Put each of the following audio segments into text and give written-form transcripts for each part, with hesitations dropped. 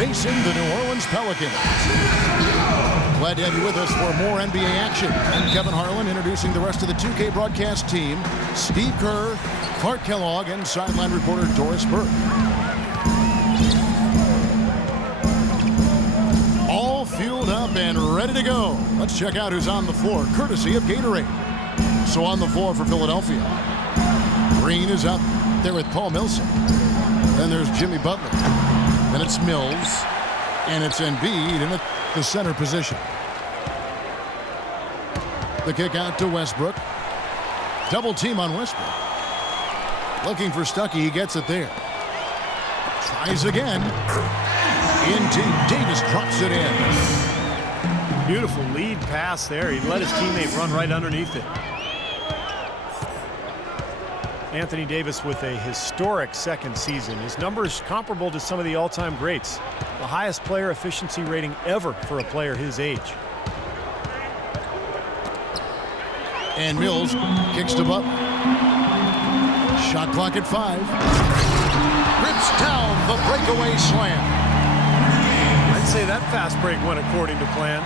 facing the New Orleans Pelicans. Glad to have you with us for more NBA action. I'm Kevin Harlan, introducing the rest of the 2K broadcast team. Steve Kerr, Clark Kellogg, and sideline reporter Doris Burke. All fueled up and ready to go. Let's check out who's on the floor, courtesy of Gatorade. So on the floor for Philadelphia, Green is up there with Paul Millsap. Then there's Jimmy Butler. Then it's Mills. And it's Embiid in the center position. The kick out to Westbrook. Double team on Westbrook. Looking for Stuckey. He gets it there. Tries again. Indeed. Davis drops it in. Beautiful lead pass there. He let his teammate run right underneath it. Anthony Davis with a historic second season. His numbers comparable to some of the all-time greats. The highest player efficiency rating ever for a player his age. And Mills kicks to Butler. Shot clock at 5. Rips down the breakaway slam. I'd say that fast break went according to plan.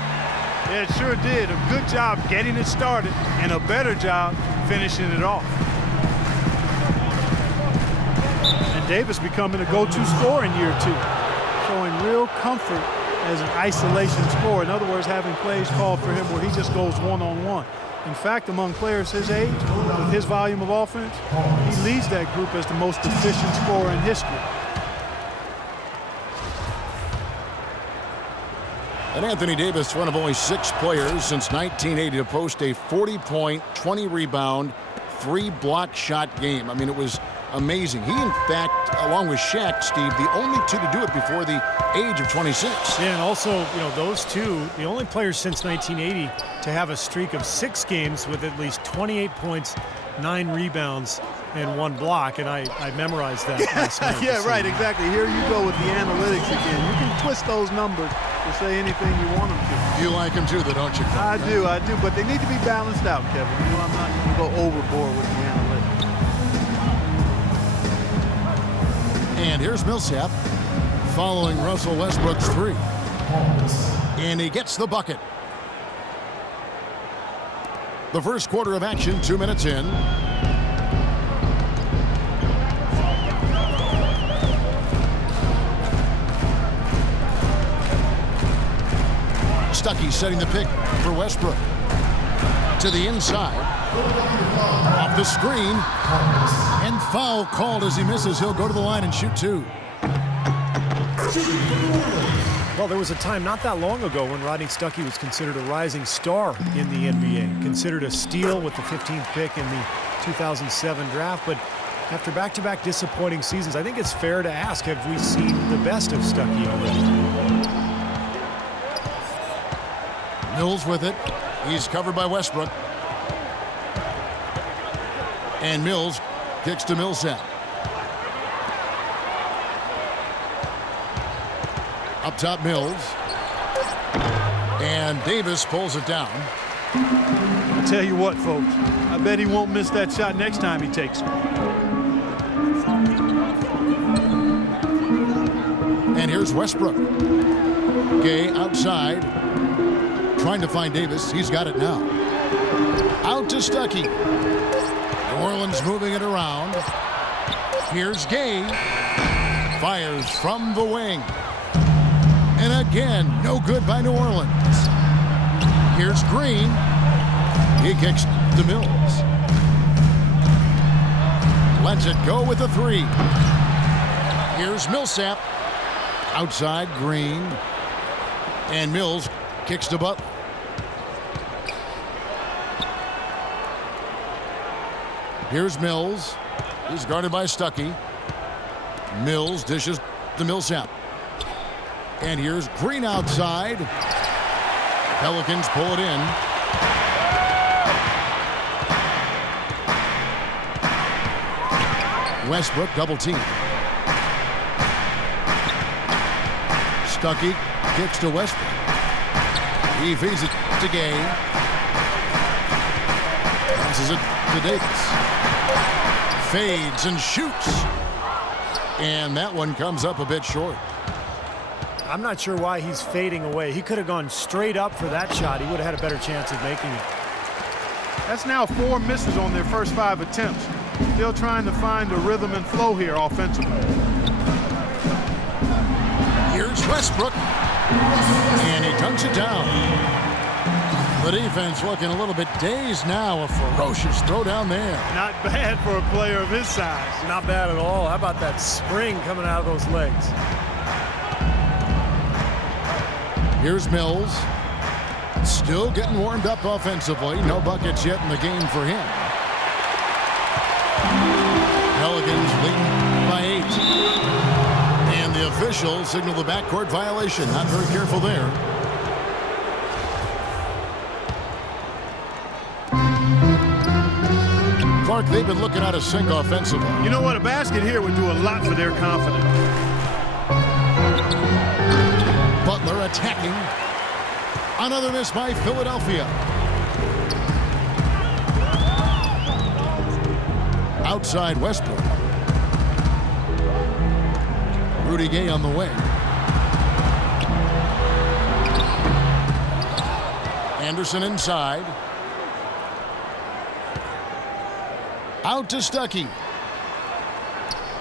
Yeah, it sure did. A good job getting it started and a better job finishing it off. And Davis becoming a go-to scorer in year 2, showing real comfort as an isolation scorer. In other words, having plays called for him where he just goes one-on-one. In fact, among players his age, with his volume of offense, he leads that group as the most efficient scorer in history. And Anthony Davis, one of only 6 players since 1980 to post a 40-point, 20-rebound, 3-block shot game. I mean, it was amazing. He, in fact, along with Shaq, Steve, the only 2 to do it before the age of 26. Yeah, and also, you know, those 2, the only players since 1980 to have a streak of 6 games with at least 28 points, 9 rebounds, and 1 block, and I memorized that last night. Yeah, right, exactly. Here you go with the analytics again. You can twist those numbers to say anything you want them to. You like them too, though, don't you? I do, but they need to be balanced out, Kevin. You know, I'm not going to go overboard with the analytics. And here's Millsap following Russell Westbrook's 3. And he gets the bucket. The first quarter of action, 2 minutes in. Stuckey setting the pick for Westbrook. To the inside. Off the screen. And foul called as he misses. He'll go to the line and shoot 2. Well, there was a time not that long ago when Rodney Stuckey was considered a rising star in the NBA, considered a steal with the 15th pick in the 2007 draft. But after back-to-back disappointing seasons, I think it's fair to ask, have we seen the best of Stuckey already? Mills with it. He's covered by Westbrook. And Mills kicks to Millsap. Up top, Mills. And Davis pulls it down. I tell you what, folks, I bet he won't miss that shot next time he takes it. And here's Westbrook. Gay outside. Trying to find Davis. He's got it now. Out to Stuckey. New Orleans moving it around. Here's Gay. Fires from the wing. And again, no good by New Orleans. Here's Green. He kicks to Mills. Lets it go with a 3. Here's Millsap. Outside, Green. And Mills kicks to Butler. Here's Mills. He's guarded by Stuckey. Mills dishes to Millsap. And here's Green outside. Pelicans pull it in. Westbrook double team. Stuckey kicks to Westbrook. He feeds it to Gay. Passes it to Davis. Fades and shoots. And that one comes up a bit short. I'm not sure why he's fading away. He could have gone straight up for that shot. He would have had a better chance of making it. That's now 4 misses on their first 5 attempts. Still trying to find the rhythm and flow here offensively. Here's Westbrook. And he dunks it down. The defense looking a little bit dazed now. A ferocious throw down there. Not bad for a player of his size. Not bad at all. How about that spring coming out of those legs? Here's Mills. Still getting warmed up offensively. No buckets yet in the game for him. Pelicans leading by 8. And the officials signal the backcourt violation. Not very careful there. Clark, they've been looking out of sync offensively. You know what? A basket here would do a lot for their confidence. Butler attacking. Another miss by Philadelphia. Outside Westbrook. Rudy Gay on the way. Anderson inside. Out to Stuckey.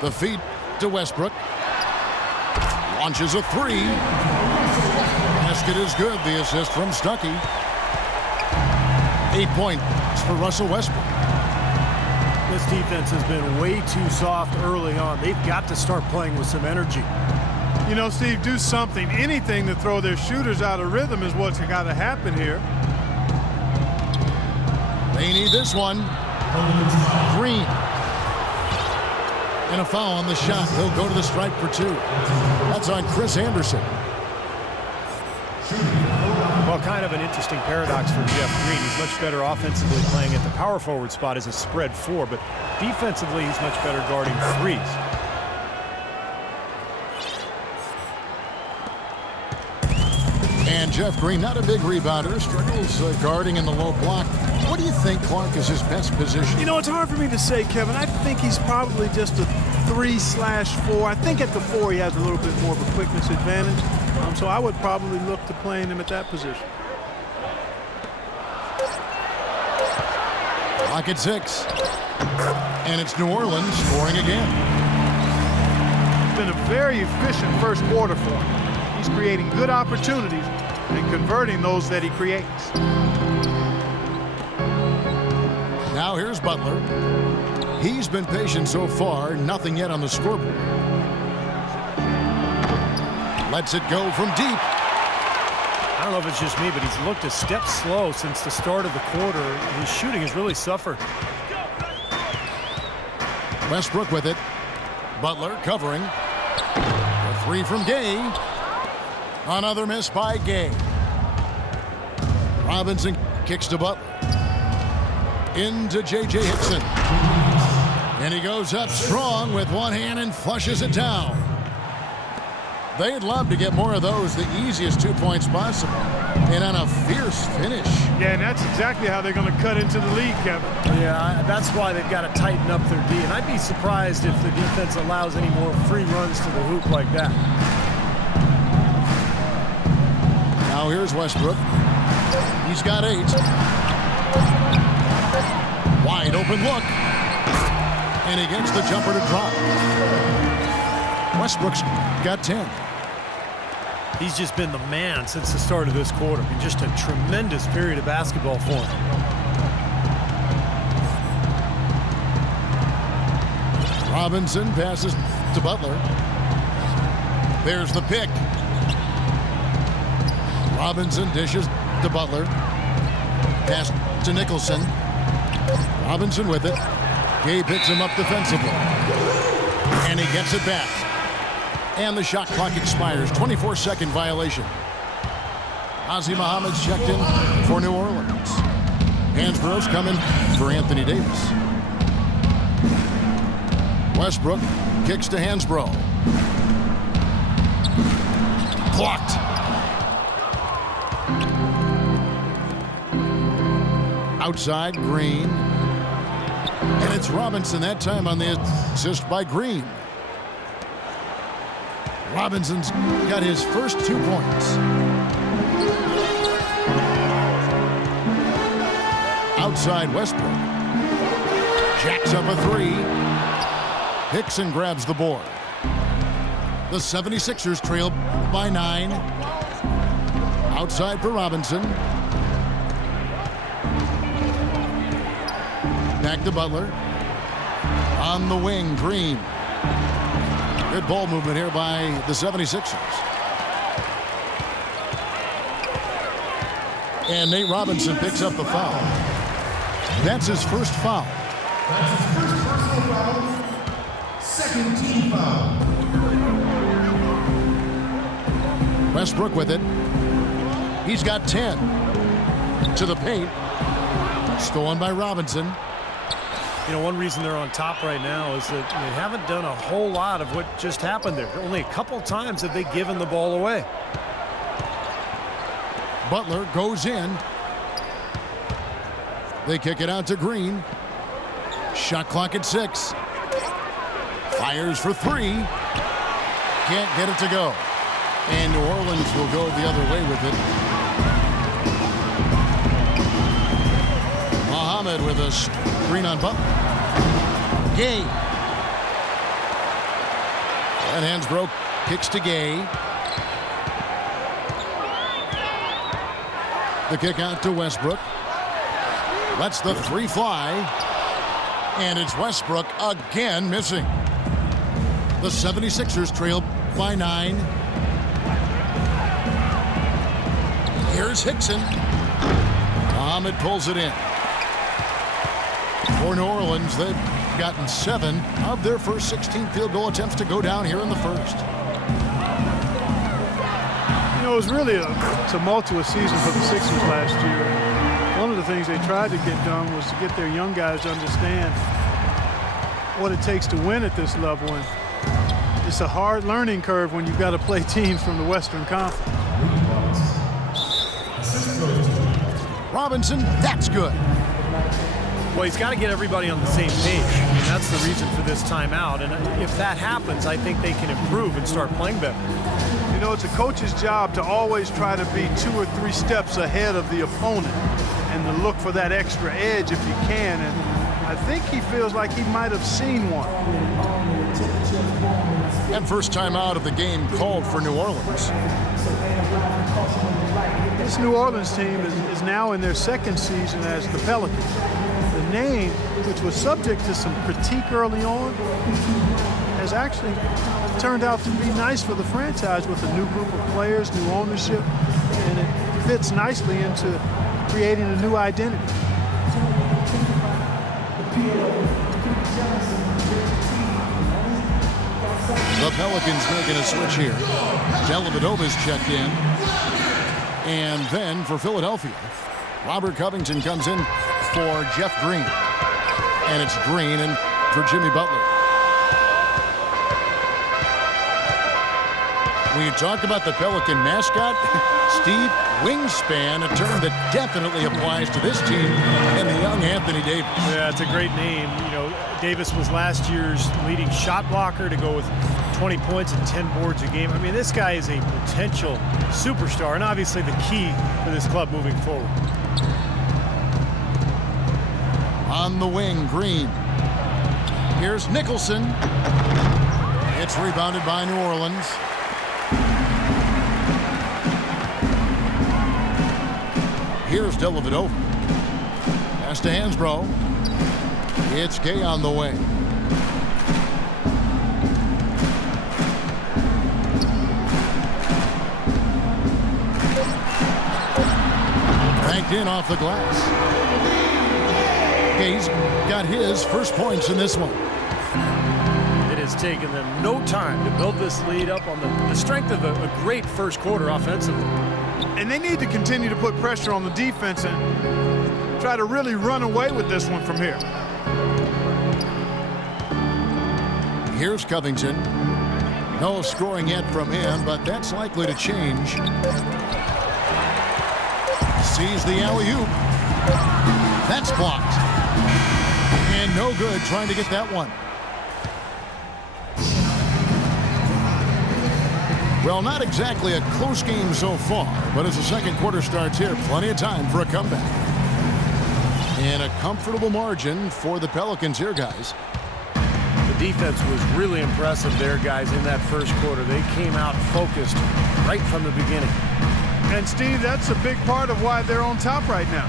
The feed to Westbrook. Launches a 3. Basket is good. The assist from Stuckey. 8 points for Russell Westbrook. This defense has been way too soft early on. They've got to start playing with some energy. You know, Steve, do something, anything to throw their shooters out of rhythm is what's got to happen here. They need this one. Green. And a foul on the shot. He'll go to the strike for 2. That's on Chris Anderson. Well, kind of an interesting paradox for Jeff Green. He's much better offensively playing at the power forward spot as a spread 4, but defensively he's much better guarding 3s. And Jeff Green, not a big rebounder, struggles guarding in the low block. What do you think, Clark, is his best position? You know, it's hard for me to say, Kevin. I think he's probably just a 3/4. I think at the 4 he has a little bit more of a quickness advantage. So I would probably look to playing him at that position. Clock at 6. And it's New Orleans scoring again. It's been a very efficient first quarter for him. He's creating good opportunities and converting those that he creates. Now here's Butler. He's been patient so far. Nothing yet on the scoreboard. Lets it go from deep. I don't know if it's just me, but he's looked a step slow since the start of the quarter. His shooting has really suffered. Westbrook with it. Butler covering. A 3 from Gay. Another miss by Gay. Robinson kicks to Butler. Into J.J. Hickson. And he goes up strong with one hand and flushes it down. They'd love to get more of those, the easiest 2 points possible. And on a fierce finish. Yeah, and that's exactly how they're going to cut into the lead, Kevin. Yeah, that's why they've got to tighten up their D. And I'd be surprised if the defense allows any more free runs to the hoop like that. Now here's Westbrook. He's got 8. Wide open look. And he gets the jumper to drop. Westbrook's got 10. He's just been the man since the start of this quarter. I mean, just a tremendous period of basketball for him. Robinson passes to Butler. There's the pick. Robinson dishes to Butler. Pass to Nicholson. Robinson with it. Gay picks him up defensively. And he gets it back. And the shot clock expires. 24-second violation. Ozzie Muhammad's checked in for New Orleans. Hansborough's coming for Anthony Davis. Westbrook kicks to Hansborough. Blocked. Outside, Green. And it's Robinson that time on the assist by Green. Robinson's got his first 2 points. Outside Westbrook. Jacks up a 3. Hickson grabs the board. The 76ers trail by 9. Outside for Robinson. Back to Butler. On the wing, Green. Good ball movement here by the 76ers. And Nate Robinson picks up the foul. That's his first foul. That's his first personal foul. Second team foul. Westbrook with it. He's got 10. To the paint. Stolen by Robinson. You know, one reason they're on top right now is that they haven't done a whole lot of what just happened there. Only a couple times have they given the ball away. Butler goes in. They kick it out to Green. Shot clock at 6. Fires for 3. Can't get it to go. And New Orleans will go the other way with it. Muhammad with a screen on Butler. Gay. And Hansbrough kicks to Gay. The kick out to Westbrook. Lets the 3 fly. And it's Westbrook again missing. The 76ers trail by 9. Here's Hickson. Muhammad pulls it in. For New Orleans, they've gotten 7 of their first 16 field goal attempts to go down here in the first. You know, it was really a tumultuous season for the Sixers last year. One of the things they tried to get done was to get their young guys to understand what it takes to win at this level. And it's a hard learning curve when you've got to play teams from the Western Conference. Robinson, that's good. Well, he's got to get everybody on the same page. And that's the reason for this timeout. And if that happens, I think they can improve and start playing better. You know, it's a coach's job to always try to be 2 or 3 steps ahead of the opponent and to look for that extra edge if you can. And I think he feels like he might have seen one. And first time out of the game called for New Orleans. This New Orleans team is now in their second season as the Pelicans. The name, which was subject to some critique early on, has actually turned out to be nice for the franchise with a new group of players, new ownership, and it fits nicely into creating a new identity. The Pelicans making a switch here. Dellavedova's checked in. And then for Philadelphia, Robert Covington comes in for Jeff Green. And it's Green and for Jimmy Butler. When you talk about the Pelican mascot, Steve, wingspan, a term that definitely applies to this team and the young Anthony Davis. Yeah, it's a great name. You know, Davis was last year's leading shot blocker to go with 20 points and 10 boards a game. I mean, this guy is a potential superstar and obviously the key for this club moving forward. On the wing, Green. Here's Nicholson. It's rebounded by New Orleans. Here's Dellavedova. Pass to Hansbrough. It's Gay on the way. Banked in off the glass. Gay's got his first points in this one. It has taken them no time to build this lead up on the strength of a great first quarter offensively. And they need to continue to put pressure on the defense and try to really run away with this one from here. Here's Covington. No scoring yet from him, but that's likely to change. Sees the alley-oop. That's blocked. And no good trying to get that one. Well, not exactly a close game so far, but as the second quarter starts here, plenty of time for a comeback. And a comfortable margin for the Pelicans here, guys. The defense was really impressive there, guys, in that first quarter. They came out focused right from the beginning. And, Steve, that's a big part of why they're on top right now.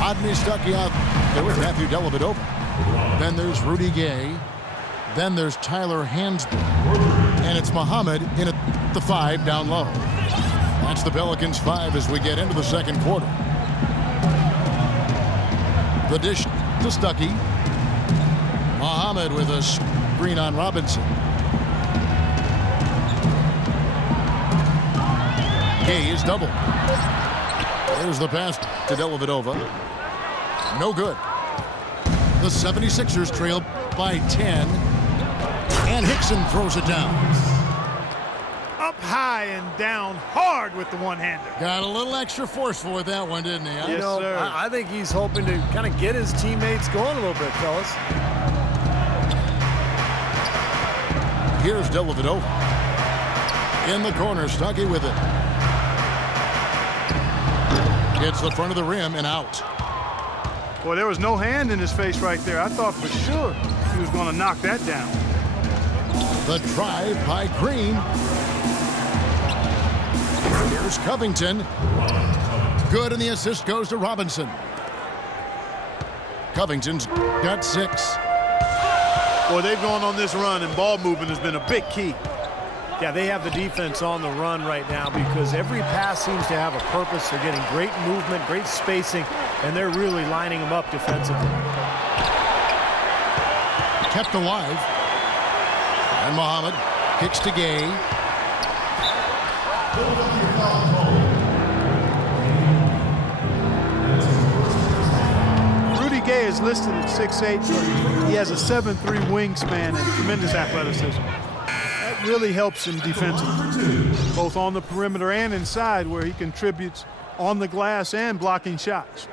Rodney Stuckey out there with Matthew Dellavedova. Then there's Rudy Gay. Then there's Tyler Hansbrough. And it's Muhammad in at the 5 down low. That's the Pelicans 5 as we get into the second quarter. The dish to Stuckey. Muhammad with a screen on Robinson. Gay is double. There's the pass to Dellavedova. No good. The 76ers trail by 10. And Hickson throws it down. Up high and down hard with the one-hander. Got a little extra forceful with that one, didn't he? Yes, sir. I think he's hoping to kind of get his teammates going a little bit, fellas. Here's Dellavedova. In the corner, Stuckey with it. Hits the front of the rim and out. Boy, there was no hand in his face right there. I thought for sure he was going to knock that down. The drive by Green. Here's Covington. Good, and the assist goes to Robinson. Covington's got 6. Boy, they've gone on this run, and ball movement has been a big key. Yeah, they have the defense on the run right now because every pass seems to have a purpose. They're getting great movement, great spacing, and they're really lining them up defensively. Kept alive. And Muhammad kicks to Gay. Rudy Gay is listed at 6'8", but he has a 7'3" wingspan and tremendous athleticism. That really helps him defensively, both on the perimeter and inside, where he contributes on the glass and blocking shots.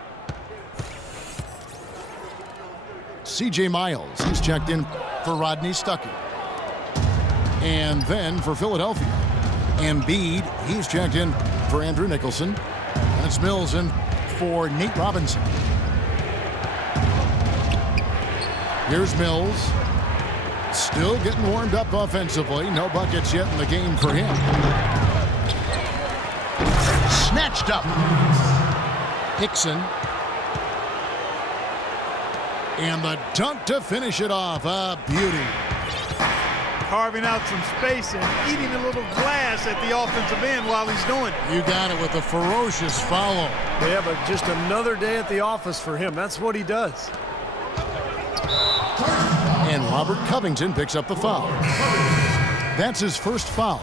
C.J. Miles, he's checked in for Rodney Stuckey. And then for Philadelphia, Embiid, he's checked in for Andrew Nicholson. And it's Mills in for Nate Robinson. Here's Mills. Still getting warmed up offensively. No buckets yet in the game for him. Snatched up. Hickson. And the dunk to finish it off. A beauty. Carving out some space and eating a little glass at the offensive end while he's doing it. You got it with a ferocious follow. Yeah, but just another day at the office for him. That's what he does. And Robert Covington picks up the foul. That's his first foul.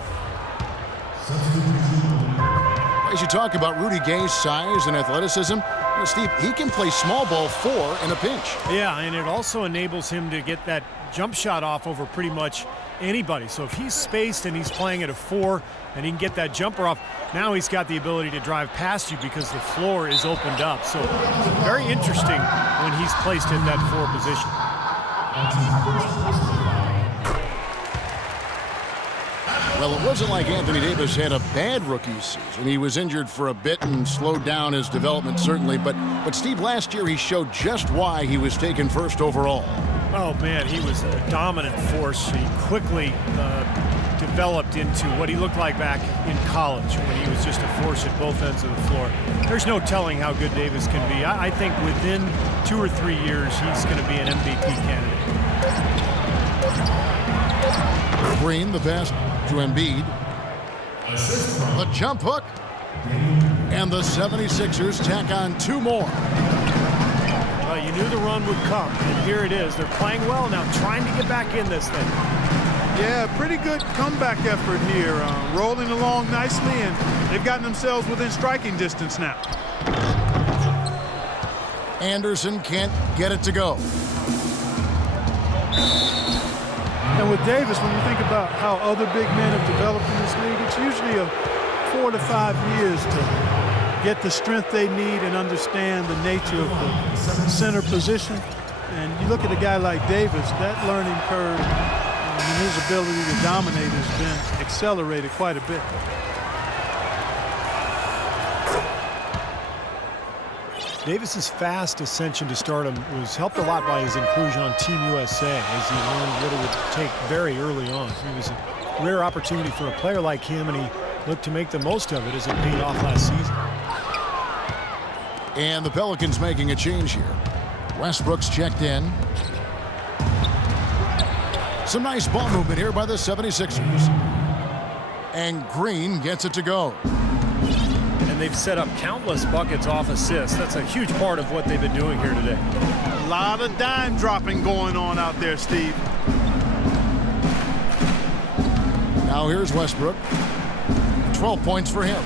As you talk about Rudy Gay's size and athleticism, Steve, he can play small ball 4 in a pinch. Yeah, and it also enables him to get that jump shot off over pretty much anybody. So if he's spaced and he's playing at a 4 and he can get that jumper off, now he's got the ability to drive past you because the floor is opened up. So very interesting when he's placed in that 4 position. Well, it wasn't like Anthony Davis had a bad rookie season. He was injured for a bit and slowed down his development, certainly. But Steve, last year he showed just why he was taken first overall. Oh, man, he was a dominant force. He quickly developed into what he looked like back in college when he was just a force at both ends of the floor. There's no telling how good Davis can be. I think within 2 or 3 years, he's going to be an MVP candidate. Green, the pass to Embiid. The jump hook. And the 76ers tack on 2 more. Well, you knew the run would come, and here it is. They're playing well now, trying to get back in this thing. Yeah, pretty good comeback effort here. Rolling along nicely, and they've gotten themselves within striking distance now. Anderson can't get it to go. And with Davis, when you think about how other big men have developed in this league, it's usually 4 to 5 years to get the strength they need and understand the nature of the center position. And you look at a guy like Davis, that learning curve I mean, his ability to dominate has been accelerated quite a bit. Davis's fast ascension to stardom was helped a lot by his inclusion on Team USA, as he learned what it would take very early on. It was a rare opportunity for a player like him, and he looked to make the most of it as it paid off last season. And the Pelicans making a change here. Westbrook's checked in. Some nice ball movement here by the 76ers. And Green gets it to go. And they've set up countless buckets off assists. That's a huge part of what they've been doing here today. A lot of dime dropping going on out there, Steve. Now here's Westbrook. 12 points for him.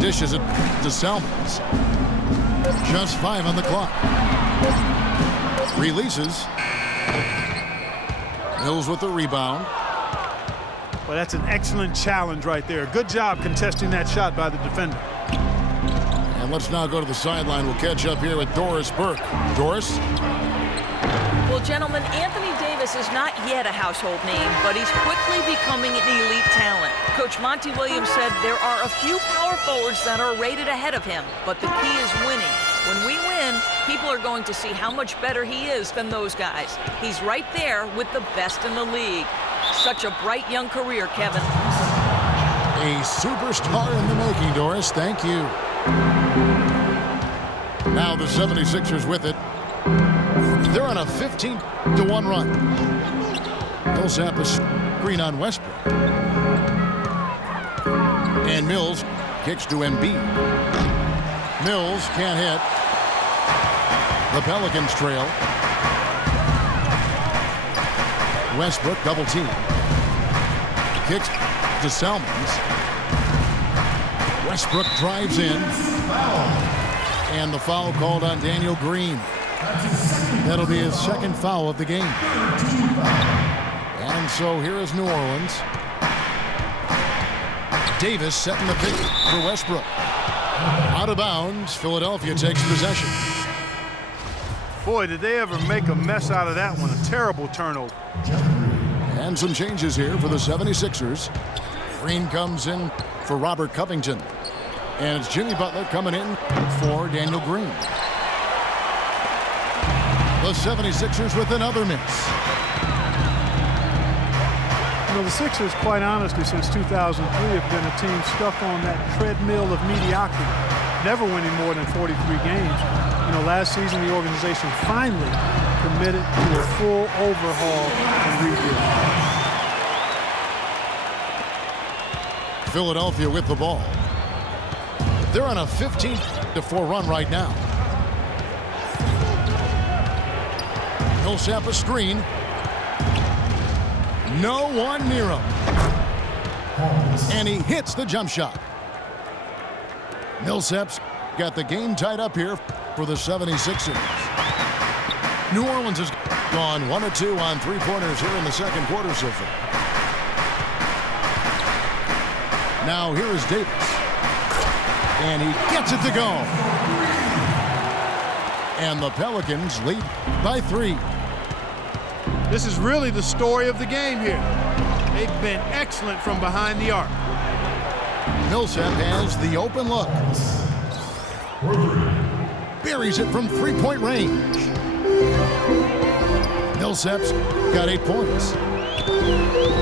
Dishes it to Salmons. Just 5 on the clock. Releases. Mills with the rebound. Well, that's an excellent challenge right there. Good job contesting that shot by the defender. And let's now go to the sideline. We'll catch up here with Doris Burke. Doris? Well, gentlemen, Anthony Davis is not yet a household name, but he's quickly becoming an elite talent. Coach Monty Williams said there are a few power forwards that are rated ahead of him, but the key is winning. When we win, people are going to see how much better he is than those guys. He's right there with the best in the league. Such a bright young career, Kevin. A superstar in the making, Doris. Thank you. Now the 76ers with it. They're on a 15-1 run. Millsap a screen on Westbrook. And Mills kicks to Embiid. Mills can't hit. The Pelicans trail. Westbrook double team. Kicks to Salmons. Westbrook drives in. And the foul called on Daniel Green. That'll be his second foul of the game. And so here is New Orleans. Davis setting the pick for Westbrook. Out of bounds, Philadelphia takes possession. Boy, did they ever make a mess out of that one. A terrible turnover. And some changes here for the 76ers. Green comes in for Robert Covington. And it's Jimmy Butler coming in for Daniel Green. The 76ers with another miss. You know, the Sixers, quite honestly, since 2003 have been a team stuck on that treadmill of mediocrity, never winning more than 43 games. You know, last season the organization finally committed to a full overhaul and rebuild. Philadelphia with the ball. They're on a 15-4 run right now. Millsap a screen. No one near him. And he hits the jump shot. Millsap's got the game tied up here for the 76ers. New Orleans has gone 1 of 2 on three-pointers here in the second quarter so far. Now here is Davis. And he gets it to go. And the Pelicans lead by 3. This is really the story of the game here. They've been excellent from behind the arc. Millsap has the open look. Buries it from three-point range. Millsap's got 8 points.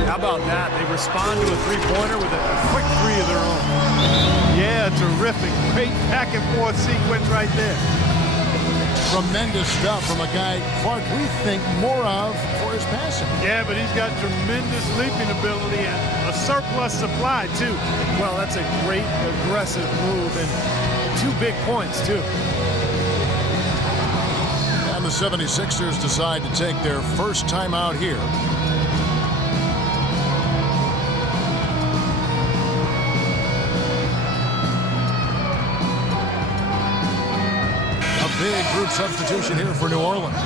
How about that? They respond to a three-pointer with a quick three of their own. Yeah, terrific. Great back-and-forth sequence right there. Tremendous stuff from a guy Clark we think more of for his passing. Yeah, but he's got tremendous leaping ability and a surplus supply, too. Well, that's a great aggressive move and 2 big points, too. And the 76ers decide to take their first time out here. Big group substitution here for New Orleans.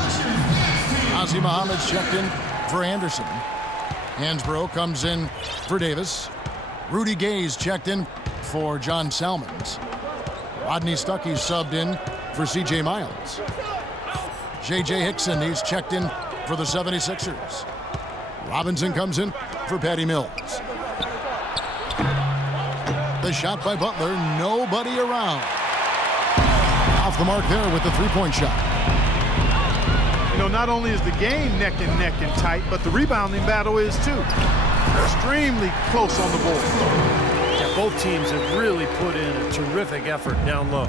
Ozzie Muhammad's checked in for Anderson. Hansbrough comes in for Davis. Rudy Gay's checked in for John Salmons. Rodney Stuckey's subbed in for C.J. Miles. J.J. Hickson, he's checked in for the 76ers. Robinson comes in for Patty Mills. The shot by Butler, nobody around. Off the mark there with the three-point shot. You know, not only is the game neck and tight, but the rebounding battle is too. Extremely close on the board. Yeah, both teams have really put in a terrific effort down low.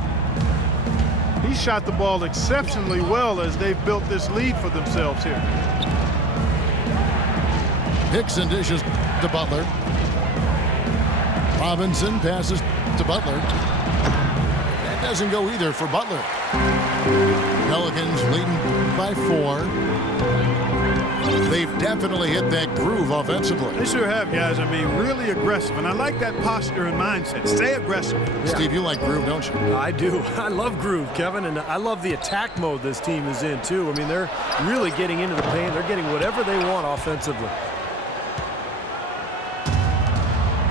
He shot the ball exceptionally well as they've built this lead for themselves here. Hickson dishes to Butler. Robinson passes to Butler. That doesn't go either for Butler. Pelicans leading by 4. They've definitely hit that groove offensively. They sure have, guys. I mean, really aggressive. And I like that posture and mindset. Stay aggressive. Yeah. Steve, you like groove, don't you? I do. I love groove, Kevin, and I love the attack mode this team is in, too. I mean, they're really getting into the paint. They're getting whatever they want offensively.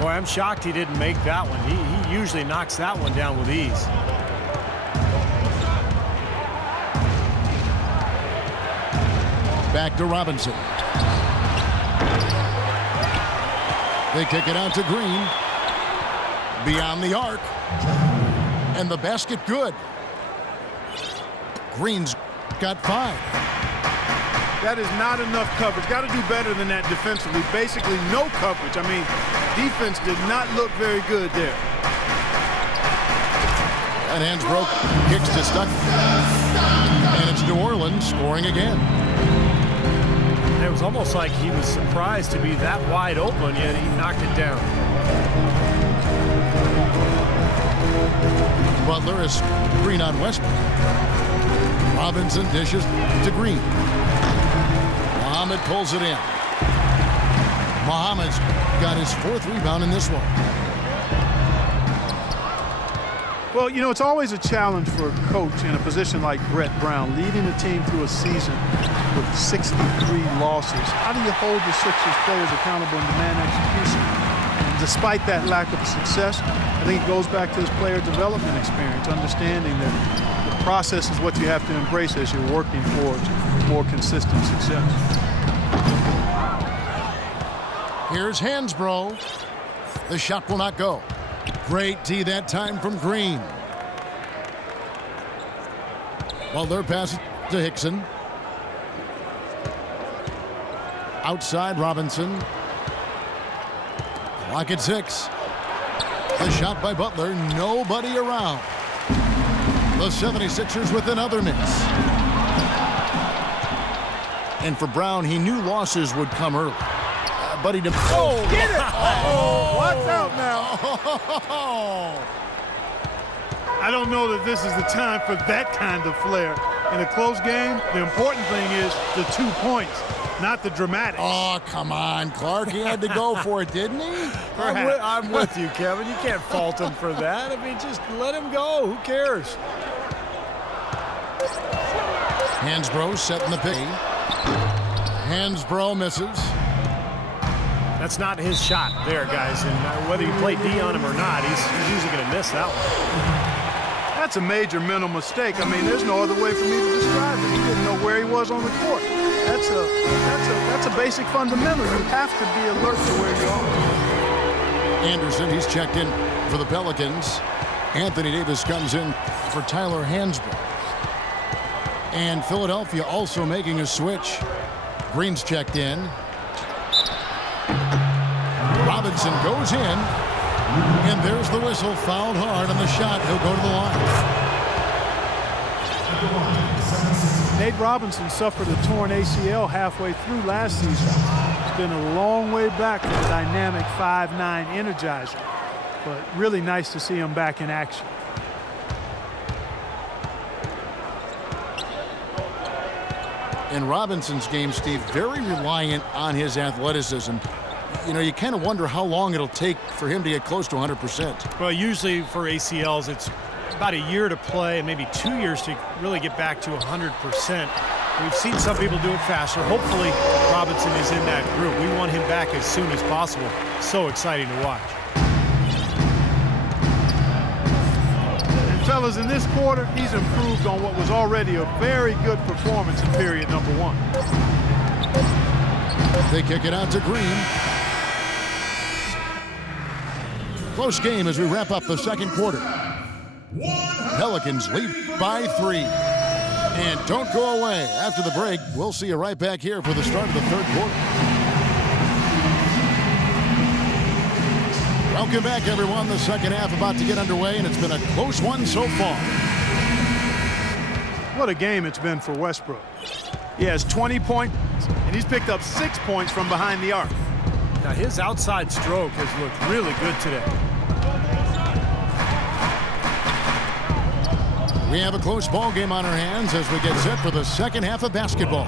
Boy, I'm shocked he didn't make that one. He usually knocks that one down with ease. Back to Robinson. They kick it out to Green. Beyond the arc. And the basket good. Green's got 5. That is not enough coverage. Got to do better than that defensively. Basically no coverage. I mean, defense did not look very good there. And hands broke. Kicks to Stuckey. And it's New Orleans scoring again. It was almost like he was surprised to be that wide open, yet he knocked it down. Butler is Green on Westbrook. Robinson dishes to Green. Muhammad pulls it in. Muhammad's got his 4th rebound in this one. Well, you know, it's always a challenge for a coach in a position like Brett Brown, leading a team through a season with 63 losses. How do you hold the Sixers players accountable and demand execution? And despite that lack of success, I think it goes back to his player development experience, understanding that the process is what you have to embrace as you're working towards more consistent success. Here's Hansbrough. The shot will not go. Great D that time from Green. Butler passes to Hickson. Outside Robinson. Clock at 6. The shot by Butler. Nobody around. The 76ers with another miss. And for Brown, he knew losses would come early. But he get it! Oh, watch out now. I don't know that this is the time for that kind of flair. In a close game, the important thing is the 2 points, not the dramatics. Oh, come on, Clark. He had to go for it, didn't he? I'm with you, Kevin. You can't fault him for that. I mean, just let him go. Who cares? Hansbrough setting the pick. Hansbrough misses. That's not his shot there, guys. And whether you play D on him or not, he's usually going to miss that one. That's a major mental mistake. I mean, there's no other way for me to describe it. He didn't know where he was on the court. That's a basic fundamental. You have to be alert to where you are. Anderson, he's checked in for the Pelicans. Anthony Davis comes in for Tyler Hansbrough. And Philadelphia also making a switch. Green's checked in. Robinson goes in, and there's the whistle. Fouled hard on the shot. He'll go to the line. Nate Robinson suffered a torn ACL halfway through last season. It's been a long way back from the dynamic 5'9" Energizer, but really nice to see him back in action. In Robinson's game, Steve, very reliant on his athleticism. You know, you kind of wonder how long it'll take for him to get close to 100%. Well, usually for ACLs, it's about a year to play, maybe 2 years to really get back to 100%. We've seen some people do it faster. Hopefully, Robinson is in that group. We want him back as soon as possible. So exciting to watch. And fellas, in this quarter, he's improved on what was already a very good performance in period number 1. They kick it out to Green. Close game as we wrap up the second quarter. Pelicans lead by 3. And don't go away. After the break, we'll see you right back here for the start of the third quarter. Welcome back, everyone. The second half about to get underway, and it's been a close one so far. What a game it's been for Westbrook. He has 20 points, and he's picked up 6 points from behind the arc. Now, his outside stroke has looked really good today. We have a close ball game on our hands as we get set for the second half of basketball.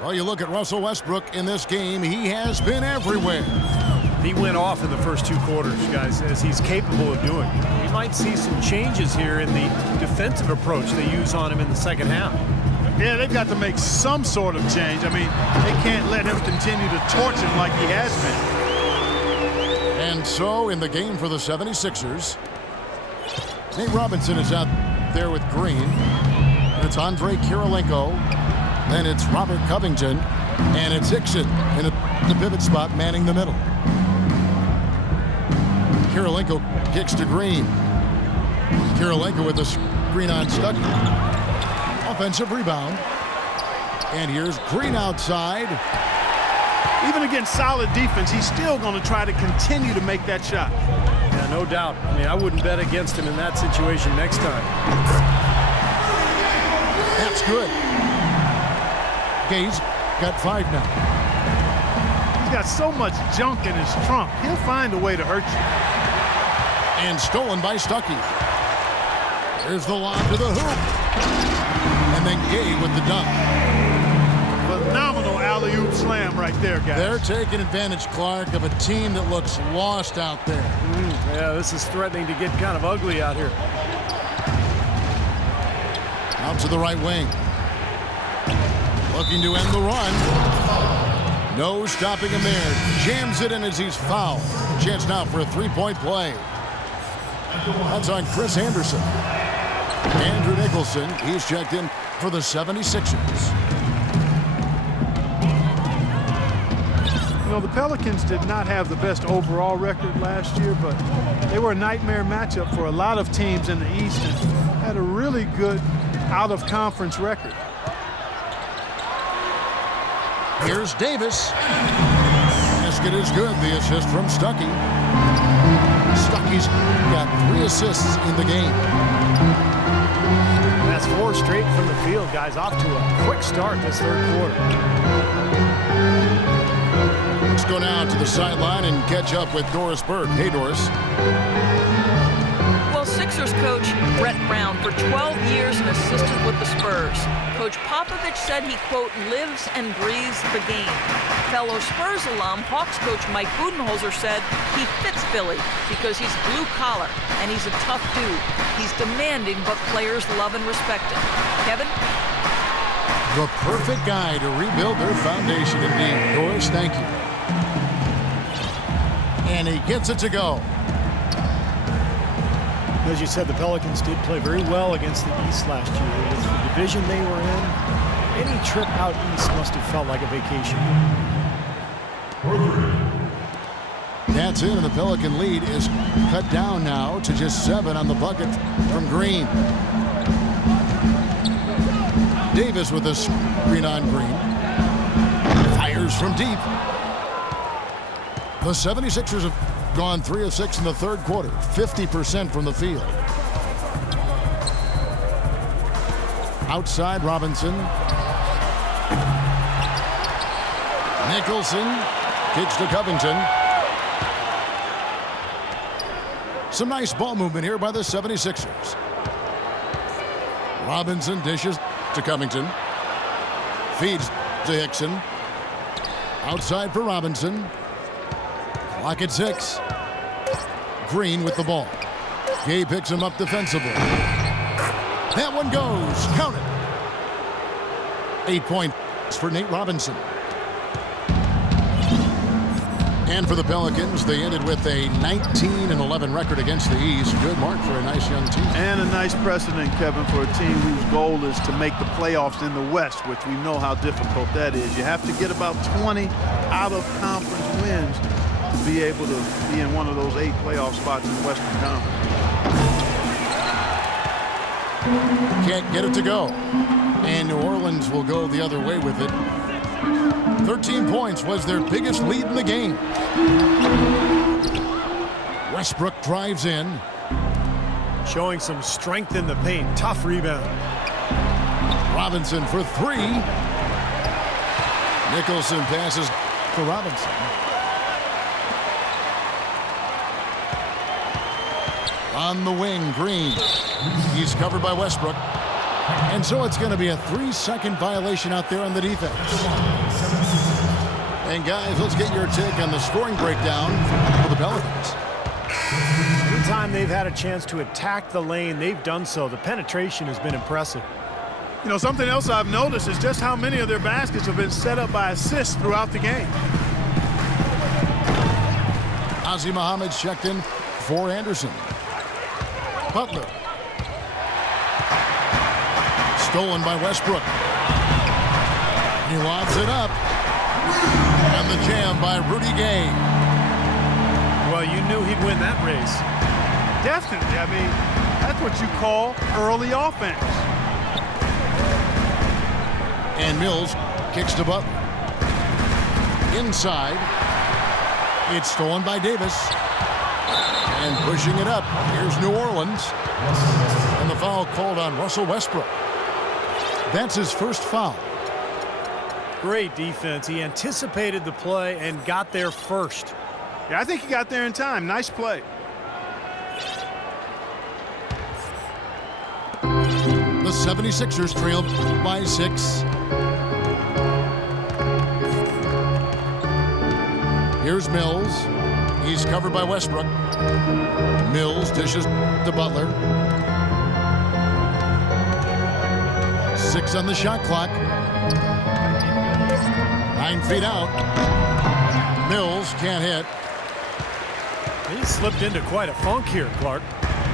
Well, you look at Russell Westbrook in this game, he has been everywhere. He went off in the first 2 quarters, guys, as he's capable of doing. We might see some changes here in the defensive approach they use on him in the second half. Yeah, they've got to make some sort of change. I mean, they can't let him continue to torch him like he has been. And so, in the game for the 76ers, Nate Robinson is out there with Green. And it's Andre Kirilenko. Then it's Robert Covington. And it's Hickson in the pivot spot manning the middle. Kirilenko kicks to Green. Kirilenko with the screen on Stuckey. Offensive rebound. And here's Green outside. Even against solid defense, he's still going to try to continue to make that shot. Yeah, no doubt. I mean, I wouldn't bet against him in that situation next time. That's good. Gay's got 5 now. He's got so much junk in his trunk. He'll find a way to hurt you. And stolen by Stuckey. There's the lob to the hoop. And then Gay with the dunk. Phenomenal alley-oop slam right there, guys. They're taking advantage, Clark, of a team that looks lost out there. Yeah, this is threatening to get kind of ugly out here. Out to the right wing. Looking to end the run. No stopping him there. Jams it in as he's fouled. Chance now for a 3-point play. That's on Chris Anderson. Andrew Nicholson, he's checked in for the 76ers. You know, the Pelicans did not have the best overall record last year, but they were a nightmare matchup for a lot of teams in the East and had a really good out-of-conference record. Here's Davis. Basket is good. The assist from Stuckey. Stuckey's got 3 assists in the game. That's 4 straight from the field, guys. Off to a quick start this third quarter. Let's go now to the sideline and catch up with Doris Burke. Hey, Doris. Well, Sixers coach Brett Brown for 12 years an assistant with the Spurs. Coach Popovich said he, quote, lives and breathes the game. Fellow Spurs alum, Hawks coach Mike Budenholzer said he fits Philly because he's blue collar and he's a tough dude. He's demanding, but players love and respect him. Kevin? The perfect guy to rebuild their foundation indeed. Doris, thank you. And he gets it to go. As you said, the Pelicans did play very well against the East last year. With the division they were in, any trip out East must have felt like a vacation. That's in, and the Pelican lead is cut down now to just 7 on the bucket from Green. Davis with a screen on Green. Fires from deep. The 76ers have gone 3 of 6 in the third quarter, 50% from the field. Outside, Robinson. Nicholson kicks to Covington. Some nice ball movement here by the 76ers. Robinson dishes to Covington. Feeds to Hickson. Outside for Robinson. Clock at 6. Green with the ball. Gay picks him up defensively. That one goes. Count it. 8 points for Nate Robinson. And for the Pelicans, they ended with a 19-11 record against the East. Good mark for a nice young team. And a nice precedent, Kevin, for a team whose goal is to make the playoffs in the West, which we know how difficult that is. You have to get about 20 out-of-conference wins to be able to be in one of those 8 playoff spots in the Western Conference. Can't get it to go. And New Orleans will go the other way with it. 13 points was their biggest lead in the game. Westbrook drives in. Showing some strength in the paint. Tough rebound. Robinson for 3. Nicholson passes to Robinson. On the wing, Green. He's covered by Westbrook. And so it's going to be a 3-second violation out there on the defense. And guys, let's get your take on the scoring breakdown for the Pelicans. Anytime they've had a chance to attack the lane, they've done so. The penetration has been impressive. You know, something else I've noticed is just how many of their baskets have been set up by assists throughout the game. Ozzie Muhammad's checked in for Anderson. Butler. Stolen by Westbrook. He lobs it up. And the jam by Rudy Gay. Well, you knew he'd win that race. Definitely. I mean, that's what you call early offense. And Mills kicks to Butler. Inside. It's stolen by Davis. And pushing it up. Here's New Orleans. And the foul called on Russell Westbrook. That's his first foul. Great defense. He anticipated the play and got there first. Yeah, I think he got there in time. Nice play. The 76ers trailed by 6. Here's Mills. He's covered by Westbrook. Mills dishes to Butler. 6 on the shot clock. 9 feet out. Mills can't hit. He slipped into quite a funk here, Clark.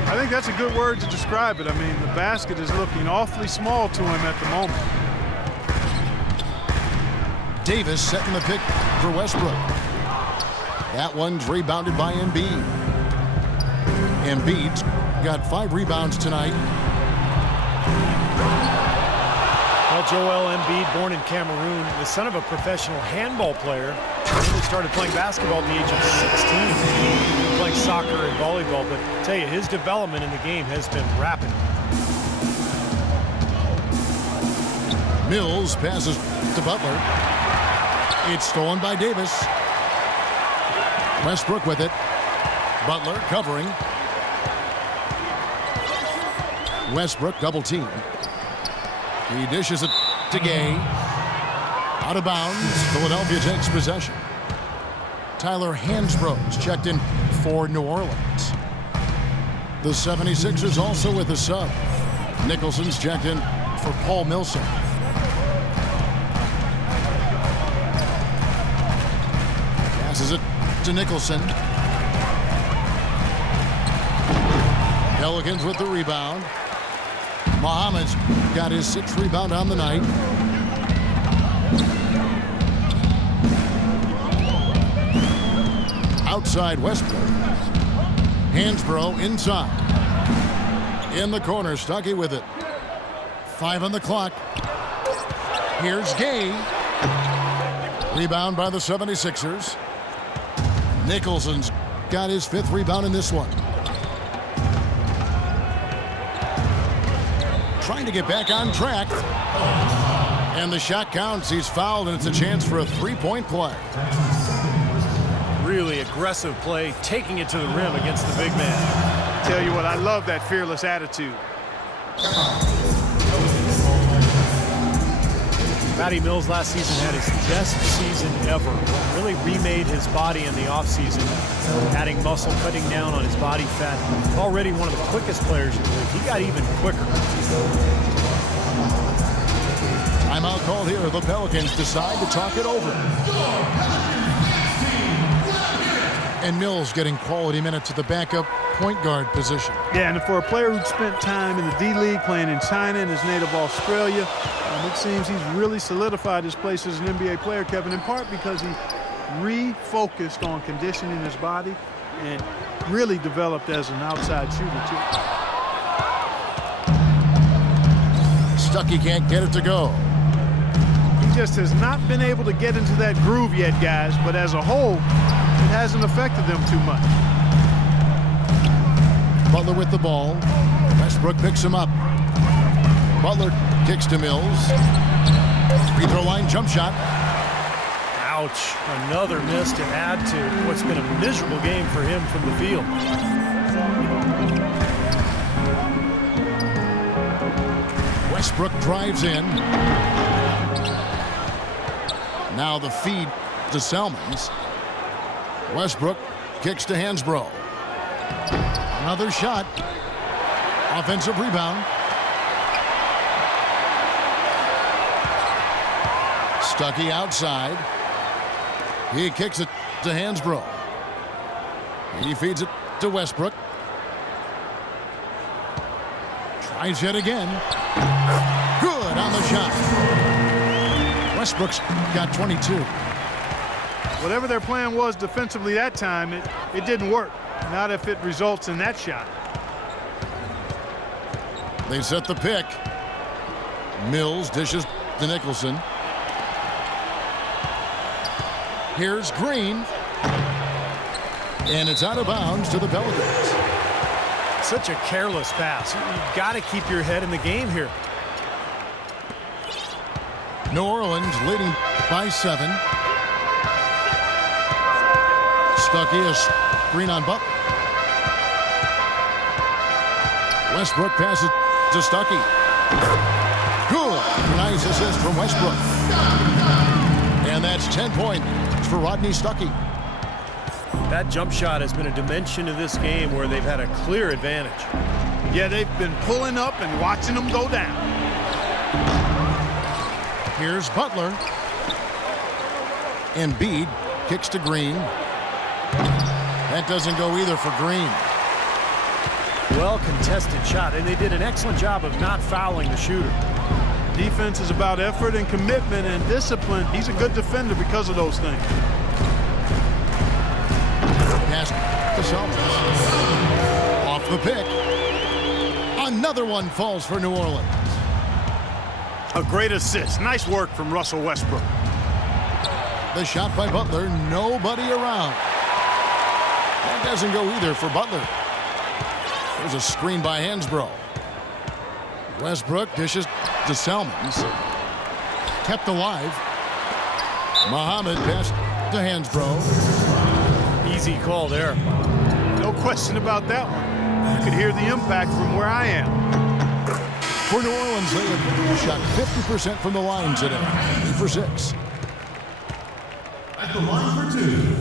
I think that's a good word to describe it. I mean, the basket is looking awfully small to him at the moment. Davis setting the pick for Westbrook. That one's rebounded by Embiid. Embiid's got 5 rebounds tonight. Well, Joel Embiid, born in Cameroon, the son of a professional handball player. He started playing basketball at the age of 16. Playing soccer and volleyball, but I tell you, his development in the game has been rapid. Mills passes to Butler. It's stolen by Davis. Westbrook with it. Butler covering. Westbrook double team. He dishes it to Gay. Out of bounds. Philadelphia takes possession. Tyler Hansbrough's checked in for New Orleans. The 76ers also with a sub. Nicholson's checked in for Paul Millsap. Passes it to Nicholson. Pelicans with the rebound. Muhammad's got his 6th rebound on the night. Outside Westbrook. Hansbrough inside. In the corner, Stuckey with it. 5 on the clock. Here's Gay. Rebound by the 76ers. Nicholson's got his 5th rebound in this one. Trying to get back on track. And the shot counts. He's fouled, and it's a chance for a 3-point play. Really aggressive play, taking it to the rim against the big man. Tell you what, I love that fearless attitude. Patty Mills last season had his best season ever. Really remade his body in the offseason, adding muscle, cutting down on his body fat. Already one of the quickest players in the league. He got even quicker. Timeout called here. The Pelicans decide to talk it over. And Mills getting quality minutes at the backup point guard position. Yeah, and for a player who spent time in the D-League, playing in China and his native Australia, it seems he's really solidified his place as an NBA player, Kevin, in part because he refocused on conditioning his body and really developed as an outside shooter, too. Stuckey can't get it to go. He just has not been able to get into that groove yet, guys, but as a whole, it hasn't affected them too much. Butler with the ball. Westbrook picks him up. Butler kicks to Mills. Free throw line jump shot. Ouch. Another miss to add to what's been a miserable game for him from the field. Westbrook drives in. Now the feed to Selmans. Westbrook kicks to Hansbrough. Another shot. Offensive rebound. Stuckey outside. He kicks it to Hansbrough. He feeds it to Westbrook. Tries yet again. Good on the shot. Westbrook's got 22. Whatever their plan was defensively that time, it didn't work. Not if it results in that shot. They set the pick. Mills dishes to Nicholson. Here's Green. And it's out of bounds to the Pelicans. Such a careless pass. You've got to keep your head in the game here. New Orleans leading by 7. Stuckey is screen on Butler. Westbrook passes to Stuckey. Good. Nice assist from Westbrook. And that's 10 points for Rodney Stuckey. That jump shot has been a dimension of this game where they've had a clear advantage. Yeah, they've been pulling up and watching them go down. Here's Butler. Embiid kicks to Green. That doesn't go either for Green. Well contested shot, and they did an excellent job of not fouling the shooter. Defense is about effort and commitment and discipline. He's a good defender because of those things. Pass to Selmans. Off the pick. Another one falls for New Orleans. A great assist. Nice work from Russell Westbrook. The shot by Butler. Nobody around. That doesn't go either for Butler. There's a screen by Hansbrough. Westbrook dishes to Selmans. Kept alive. Muhammad passed to Hansbrough. Easy call there. No question about that one. You could hear the impact from where I am. For New Orleans, they have shot 50% from the line today. 3 for 6. At the line for 2.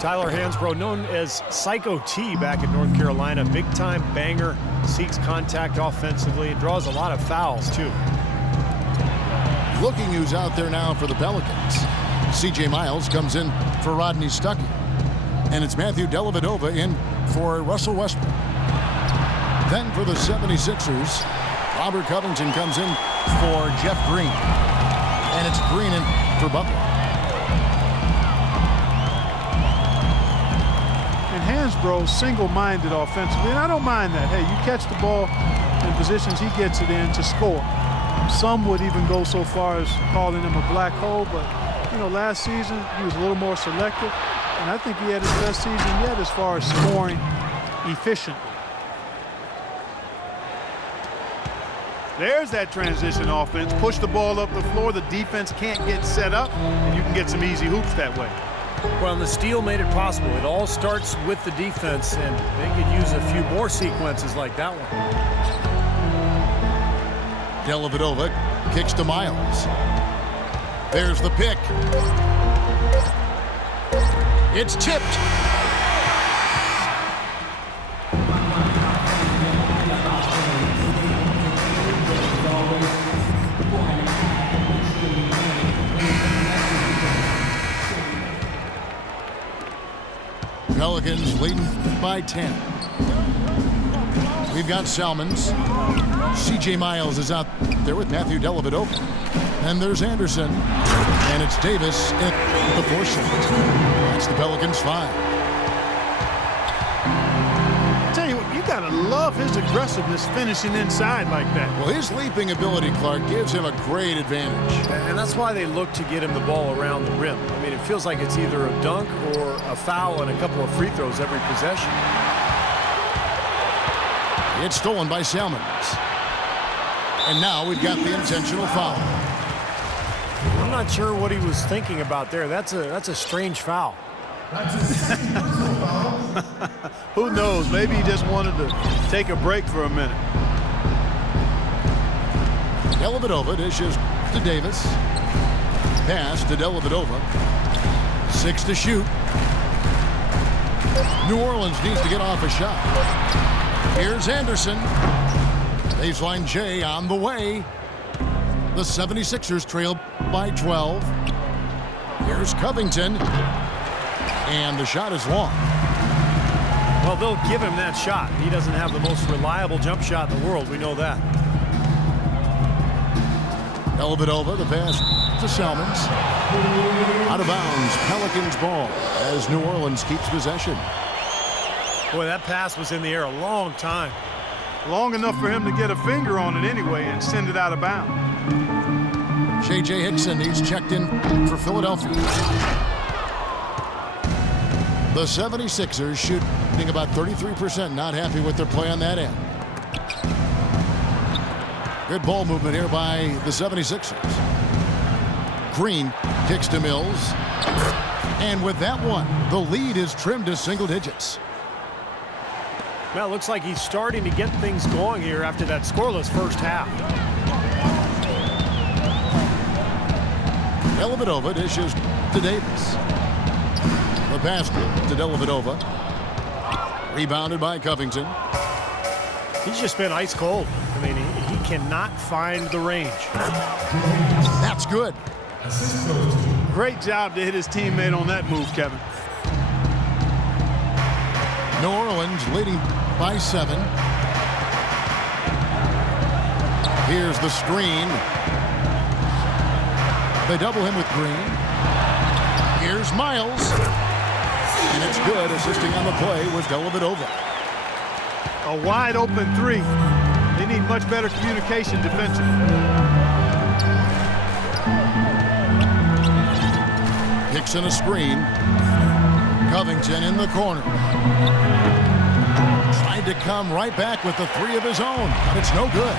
Tyler Hansbrough, known as Psycho T back in North Carolina, big-time banger, seeks contact offensively, and draws a lot of fouls, too. Looking who's out there now for the Pelicans. C.J. Miles comes in for Rodney Stuckey. And it's Matthew Dellavedova in for Russell Westbrook. Then for the 76ers, Robert Covington comes in for Jeff Green. And it's Green in for Butler. And Hansbrough's single-minded offensively, and I don't mind that. Hey, you catch the ball in positions he gets it in to score. Some would even go so far as calling him a black hole, but, you know, last season he was a little more selective, and I think he had his best season yet as far as scoring efficiently. There's that transition offense. Push the ball up the floor. The defense can't get set up, and you can get some easy hoops that way. Well, and the steal made it possible. It all starts with the defense, and they could use a few more sequences like that one. Dellavedova kicks to Miles. There's the pick. It's tipped. Pelicans leading by 10. We've got Salmons. C.J. Miles is out there with Matthew Dellavedova. And there's Anderson. And it's Davis in the 4 shot. That's the Pelicans 5. Tell you what, you gotta love his aggressiveness finishing inside like that. Well, his leaping ability, Clark, gives him a great advantage. And that's why they look to get him the ball around the rim. I mean, it feels like it's either a dunk or a foul and a couple of free throws every possession. It's stolen by Salmons. And now we've got the intentional foul. I'm not sure what he was thinking about there. That's a strange foul. Who knows? Maybe he just wanted to take a break for a minute. Dellavedova dishes to Davis. Pass to Dellavedova. 6 to shoot. New Orleans needs to get off a shot. Here's Anderson. Baseline J on the way. The 76ers trail by 12. Here's Covington. And the shot is long. Well, they'll give him that shot. He doesn't have the most reliable jump shot in the world. We know that. Dellavedova, the pass to Salmons. Out of bounds, Pelicans ball as New Orleans keeps possession. Boy, that pass was in the air a long time. Long enough for him to get a finger on it anyway and send it out of bounds. J.J. Hickson, he's checked in for Philadelphia. The 76ers shooting about 33%, not happy with their play on that end. Good ball movement here by the 76ers. Green kicks to Mills. And with that one, the lead is trimmed to single digits. Well, it looks like he's starting to get things going here after that scoreless first half. Dellavedova dishes to Davis. The pass to Dellavedova. Rebounded by Covington. He's just been ice cold. I mean, he cannot find the range. That's good. Great job to hit his teammate on that move, Kevin. New Orleans leading by 7. Here's the screen. They double him with Green. Here's Miles. And it's good. Assisting on the play was Dellavedova. A wide open 3. They need much better communication defensively. Hickson a screen. Covington in the corner. Tried to come right back with the 3 of his own, but it's no good.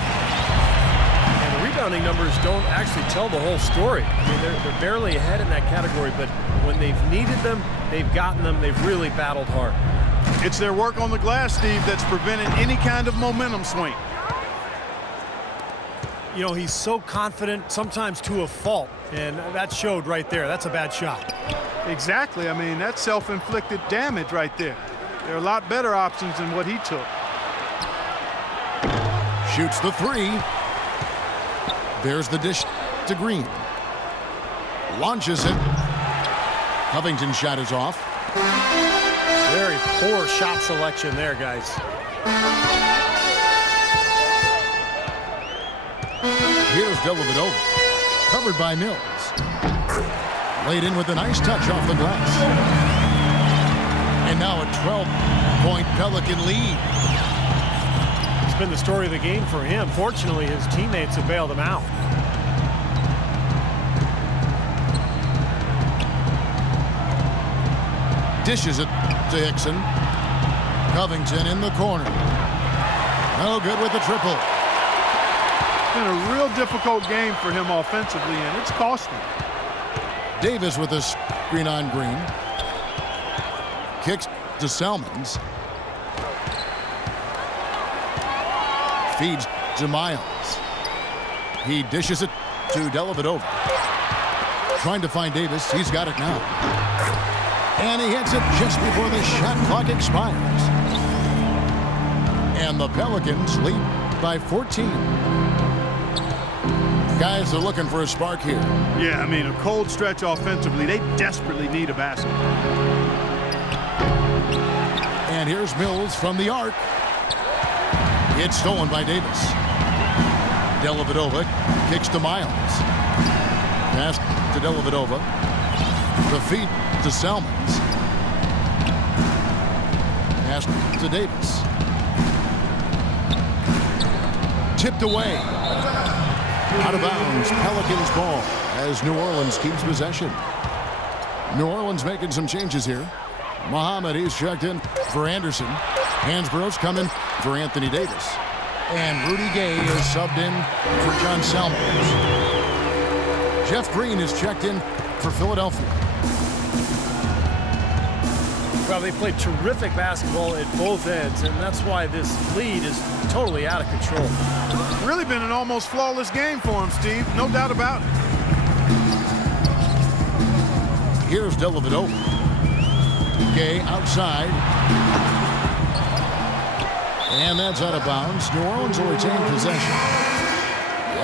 And the rebounding numbers don't actually tell the whole story. I mean, they're barely ahead in that category, but when they've needed them, they've gotten them. They've really battled hard. It's their work on the glass, Steve, that's preventing any kind of momentum swing. You know, he's so confident, sometimes to a fault, and that showed right there. That's a bad shot. Exactly. I mean, that's self-inflicted damage right there. There are a lot better options than what he took. Shoots the 3. There's the dish to Green. Launches it. Covington's shot is off. Very poor shot selection there, guys. Here's Dellavedova. Covered by Mills. Laid in with a nice touch off the glass. And now a 12-point Pelican lead. It's been the story of the game for him. Fortunately, his teammates have bailed him out. Dishes it to Hickson. Covington in the corner. No good with the triple. It's been a real difficult game for him offensively, and it's cost him. Davis with a screen on Green. Kicks to Salmons. Feeds to Miles. He dishes it to Dellavedova. Trying to find Davis. He's got it now. And he hits it just before the shot clock expires. And the Pelicans lead by 14. Guys are looking for a spark here. Yeah, I mean, a cold stretch offensively. They desperately need a basket. And here's Mills from the arc. It's stolen by Davis. Dellavedova kicks to Miles. Pass to Dellavedova. The feed to Salmons. Pass to Davis. Tipped away. Out of bounds. Pelicans ball as New Orleans keeps possession. New Orleans making some changes here. Muhammad, he's checked in for Anderson. Hansborough's coming for Anthony Davis. And Rudy Gay is subbed in for John Salmons. Jeff Green is checked in for Philadelphia. Well, they played terrific basketball at both ends, and that's why this lead is totally out of control. Really been an almost flawless game for him, Steve. No doubt about it. Here's Dellavedova. Gay outside. And that's out of bounds. New Orleans will retain possession.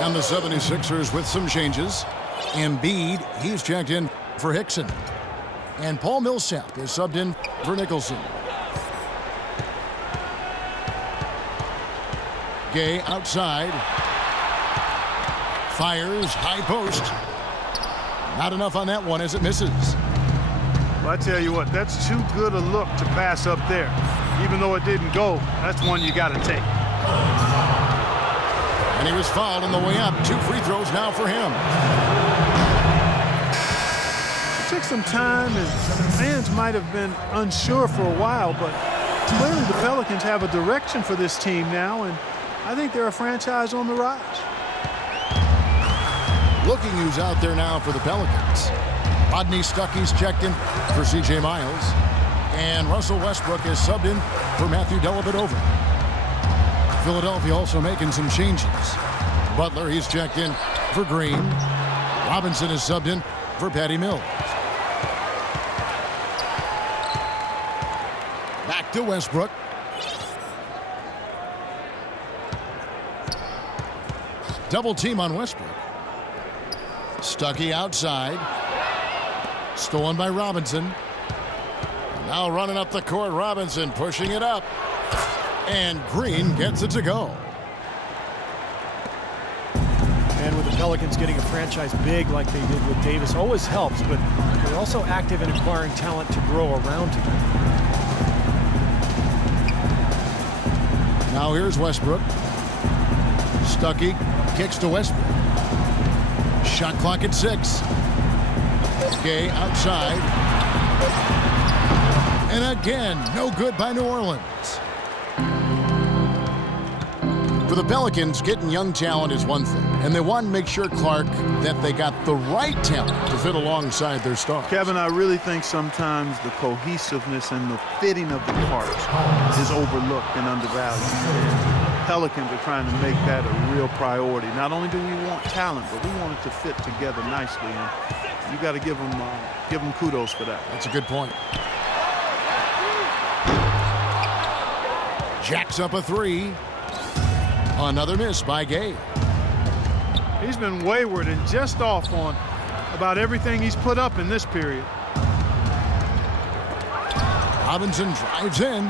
And the 76ers with some changes. Embiid, he's checked in for Hickson. And Paul Millsap is subbed in for Nicholson. Gay outside. Fires, high post. Not enough on that one as it misses. Well, I tell you what, that's too good a look to pass up there. Even though it didn't go, that's one you got to take. And he was fouled on the way up. 2 free throws now for him. It took some time, and fans might have been unsure for a while, but clearly the Pelicans have a direction for this team now, and I think they're a franchise on the rise. Looking who's out there now for the Pelicans. Rodney Stuckey's checked in for C.J. Miles. And Russell Westbrook is subbed in for Matthew Dellavedova. Philadelphia also making some changes. Butler, he's checked in for Green. Robinson is subbed in for Patty Mills. Back to Westbrook. Double team on Westbrook. Stuckey outside. Stolen by Robinson. Now running up the court, Robinson pushing it up. And Green gets it to go. And with the Pelicans getting a franchise big like they did with Davis always helps, but they're also active in acquiring talent to grow around him. Now here's Westbrook. Stuckey kicks to Westbrook. Shot clock at 6. Gay outside. And again, no good by New Orleans. For the Pelicans, getting young talent is one thing, and they want to make sure, Clark, that they got the right talent to fit alongside their stars. Kevin, I really think sometimes the cohesiveness and the fitting of the parts is overlooked and undervalued. Pelicans are trying to make that a real priority. Not only do we want talent, but we want it to fit together nicely, and you got to give them kudos for that. That's a good point. Jacks up a 3. Another miss by Gay. He's been wayward and just off on about everything he's put up in this period. Robinson drives in.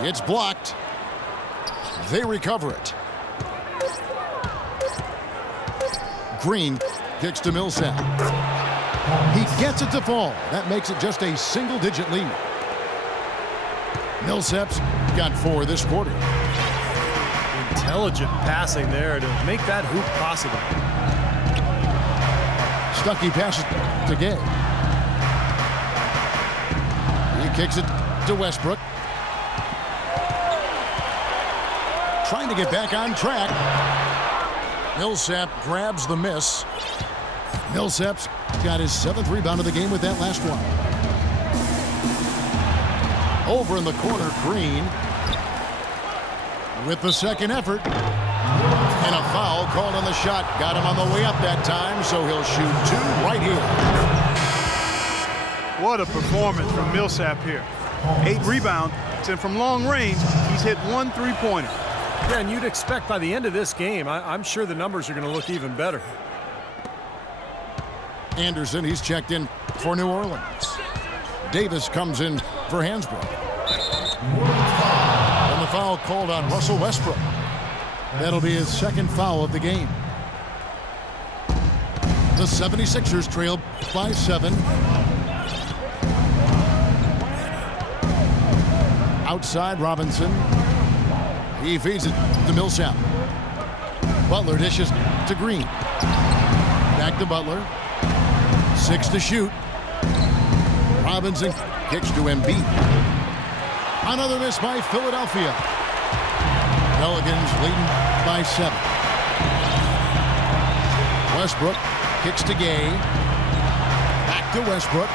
It's blocked. They recover it. Green kicks to Millsap. He gets it to fall. That makes it just a single-digit lead. Millsap's got 4 this quarter. Intelligent passing there to make that hoop possible. Stuckey passes to Gay. He kicks it to Westbrook. Trying to get back on track. Millsap grabs the miss. Millsap's got his 7th rebound of the game with that last one. Over in the corner, Green with the second effort. And a foul called on the shot. Got him on the way up that time, so he'll shoot 2 right here. What a performance from Millsap here. 8 rebounds, and from long range, he's hit 1 3-pointer. Yeah, and you'd expect by the end of this game, I'm sure the numbers are going to look even better. Anderson, he's checked in for New Orleans. Davis comes in for Hansbrough. And the foul called on Russell Westbrook. That'll be his second foul of the game. The 76ers trail by 7. Outside Robinson. He feeds it to Millsap. Butler dishes to Green. Back to Butler. 6 to shoot. Robinson kicks to Embiid. Another miss by Philadelphia. Pelicans leading by 7. Westbrook kicks to Gay. Back to Westbrook.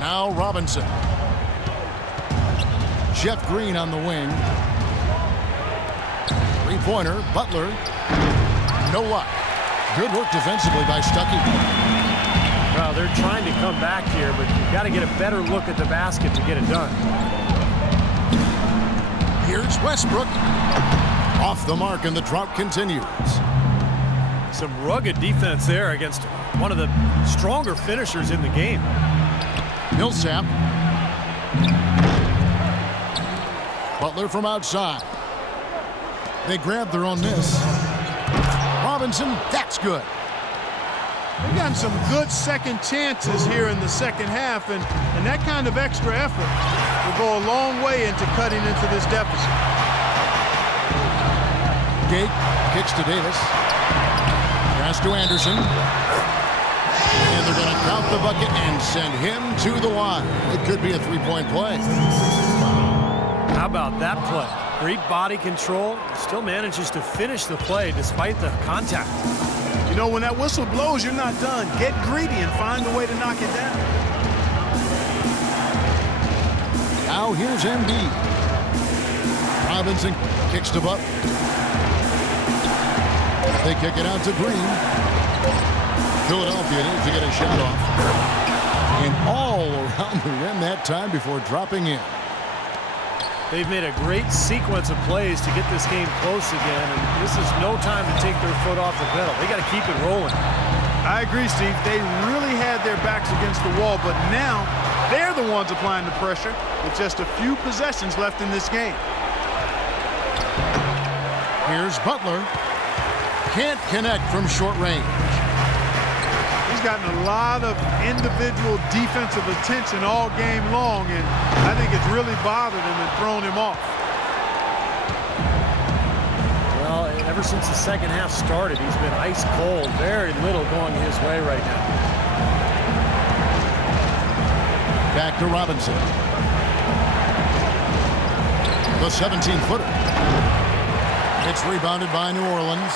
Now Robinson. Jeff Green on the wing. Three-pointer, Butler. No luck. Good work defensively by Stuckey. Well, they're trying to come back here, but you've got to get a better look at the basket to get it done. Here's Westbrook. Off the mark, and the drought continues. Some rugged defense there against one of the stronger finishers in the game. Millsap. Butler from outside. They grab their own miss. Robinson, that's good. They've gotten some good second chances here in the second half, and that kind of extra effort will go a long way into cutting into this deficit. Gate kicks to Davis. Pass to Anderson. And they're going to count the bucket and send him to the line. It could be a three-point play. How about that play? Great body control. Still manages to finish the play despite the contact. You know, when that whistle blows, you're not done. Get greedy and find a way to knock it down. Now here's Embiid. Robinson kicks to Butler. They kick it out to Green. Philadelphia needs to get a shot off. And all around the rim that time before dropping in. They've made a great sequence of plays to get this game close again, and this is no time to take their foot off the pedal. They got to keep it rolling. I agree, Steve. They really had their backs against the wall, but now they're the ones applying the pressure with just a few possessions left in this game. Here's Butler. Can't connect from short range. He's gotten a lot of individual defensive attention all game long, and I think it's really bothered him and thrown him off. Well, ever since the second half started, he's been ice cold. Very little going his way right now. Back to Robinson. The 17-footer. It's rebounded by New Orleans.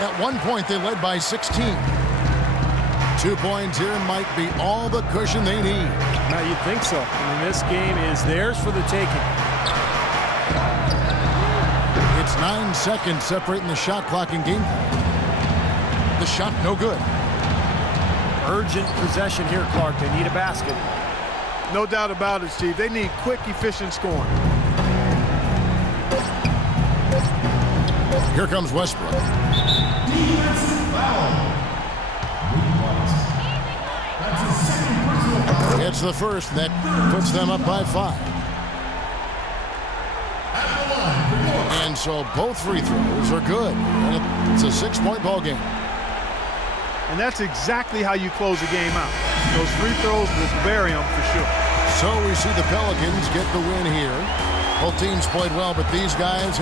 At one point, they led by 16. 2 points here might be all the cushion they need. Now, you'd think so. I mean, this game is theirs for the taking. It's 9 seconds separating the shot clock and game clock. The shot no good. Urgent possession here, Clark. They need a basket. No doubt about it, Steve. They need quick, efficient scoring. Here comes Westbrook. Defensive foul. That's his second personal foul. It's the first that puts them up by 5. And so both free throws are good. And it's a 6-point ball game. And that's exactly how you close a game out. Those free throws will bury them for sure. So we see the Pelicans get the win here. Both teams played well, but these guys